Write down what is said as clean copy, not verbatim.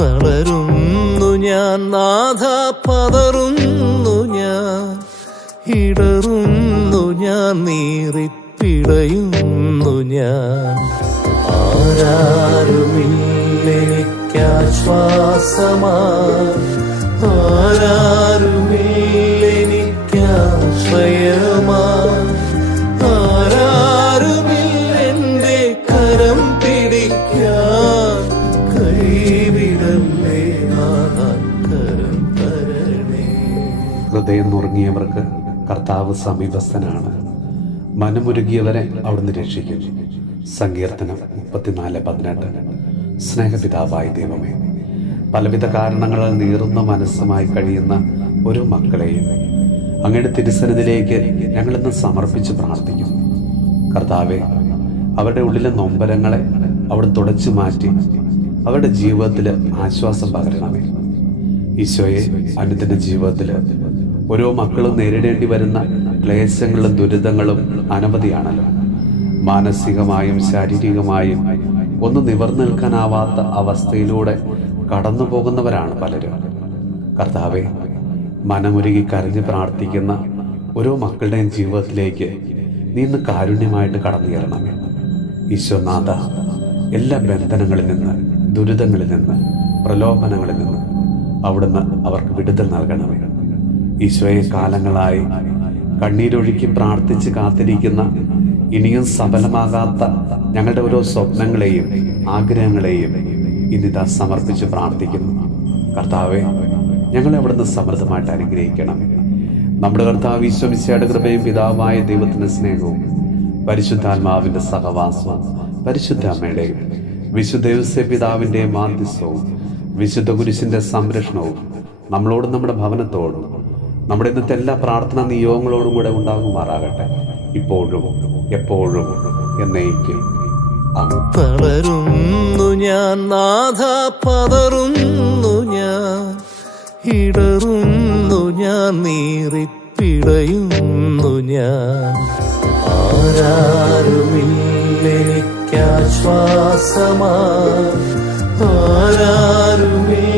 തളരുന്നു ഞാൻ നാഥ, പതറുന്നു ഞാൻ, ഇടറുന്നു ഞാൻ, നീറിപ്പിടയുന്നു ഞാൻ. ആരാരുമില്ലെനിക്കാശ്വാസമായി, ആരാരുമില്ലെനിക്കാശ്രയമായി, ആരാരുമില്ലെന്റെ കരം പിടിക്കാൻ. കൈവിടല്ലേ നാഥാ, കരം തരണേ. ഹൃദയം നുറുങ്ങിയവർക്ക് കർത്താവ് സമീപസ്ഥനാണ്, മനമുരുകിയവരെ അവിടുന്ന് രക്ഷിക്കും. സങ്കീർത്തനം 34:18. സ്നേഹപിതാവായ ദൈവമേ, പലവിധ കാരണങ്ങളാൽ നീറുന്ന മനസ്സുമായി കഴിയുന്ന ഓരോ മക്കളെയും അങ്ങയുടെ തിരുസന്നിധിയിലേക്ക് ഞങ്ങളിന്ന് സമർപ്പിച്ച് പ്രാർത്ഥിക്കുന്നു. കർത്താവെ, അവരുടെ ഉള്ളിലെ നൊമ്പരങ്ങളെ അവിടെ തുടച്ചു മാറ്റി അവരുടെ ജീവിതത്തിൽ ആശ്വാസം പകരണമേ. ഈശോയെ, അനുദിന ജീവിതത്തിൽ ഓരോ മക്കളും നേരിടേണ്ടി വരുന്ന ക്ലേശങ്ങളും ദുരിതങ്ങളും അനവധിയാണല്ലോ. മാനസികമായും ശാരീരികമായും ഒന്ന് നിവർന്നു നിൽക്കാനാവാത്ത അവസ്ഥയിലൂടെ കടന്നു പോകുന്നവരാണ് പലരും. കർത്താവെ, മനമുരുകി കരഞ്ഞ് പ്രാർത്ഥിക്കുന്ന ഓരോ മക്കളുടെയും ജീവിതത്തിലേക്ക് നീ ഇന്ന് കാരുണ്യമായിട്ട് കടന്നു കയറണമേ. ഈശോനാഥ, എല്ലാ ബന്ധനങ്ങളിൽ നിന്ന്, ദുരിതങ്ങളിൽ നിന്ന്, പ്രലോഭനങ്ങളിൽ നിന്ന് അവിടുന്ന് അവർക്ക് വിടുതൽ നൽകണമേ. ഈശോയെ, കാലങ്ങളായി കണ്ണീരൊഴുക്കി പ്രാർത്ഥിച്ച് കാത്തിരിക്കുന്ന ഇനിയും സഫലമാകാത്ത ഞങ്ങളുടെ ഓരോ സ്വപ്നങ്ങളെയും ആഗ്രഹങ്ങളെയും ഇന്നിതാ സമർപ്പിച്ച് പ്രാർത്ഥിക്കുന്നു. കർത്താവെ, ഞങ്ങളെ അവിടുന്ന് സമൃദ്ധമായിട്ട് അനുഗ്രഹിക്കണം. നമ്മുടെ കർത്താവ് ഈശോ മിശിഹായുടെ കൃപയും പിതാവായ ദൈവത്തിന്റെ സ്നേഹവും പരിശുദ്ധാത്മാവിന്റെ സഹവാസവും പരിശുദ്ധ അമ്മയുടെയും വിശുദ്ധ യോസേപ്പ് പിതാവിന്റെയും മാധ്യസ്ഥവും വിശുദ്ധ കുരിശിന്റെ സംരക്ഷണവും നമ്മളോടും നമ്മുടെ ഭവനത്തോടും നമ്മുടെ ഇന്നത്തെ എല്ലാ പ്രാർത്ഥനാ നിയോഗങ്ങളോടും കൂടെ ഉണ്ടാകുമാറാകട്ടെ, ഇപ്പോഴും എപ്പോഴും എന്നേക്കും. തളരുന്നു ഞാൻ നാഥ, പതറുന്നു ഞാൻ, ഇടറുന്നു ഞാൻ, നീറിപ്പിടയുന്നു ഞാൻ. ആരാരുമില്ലെനിക്കാശ്വാസമായി, ആരാരുമില്ല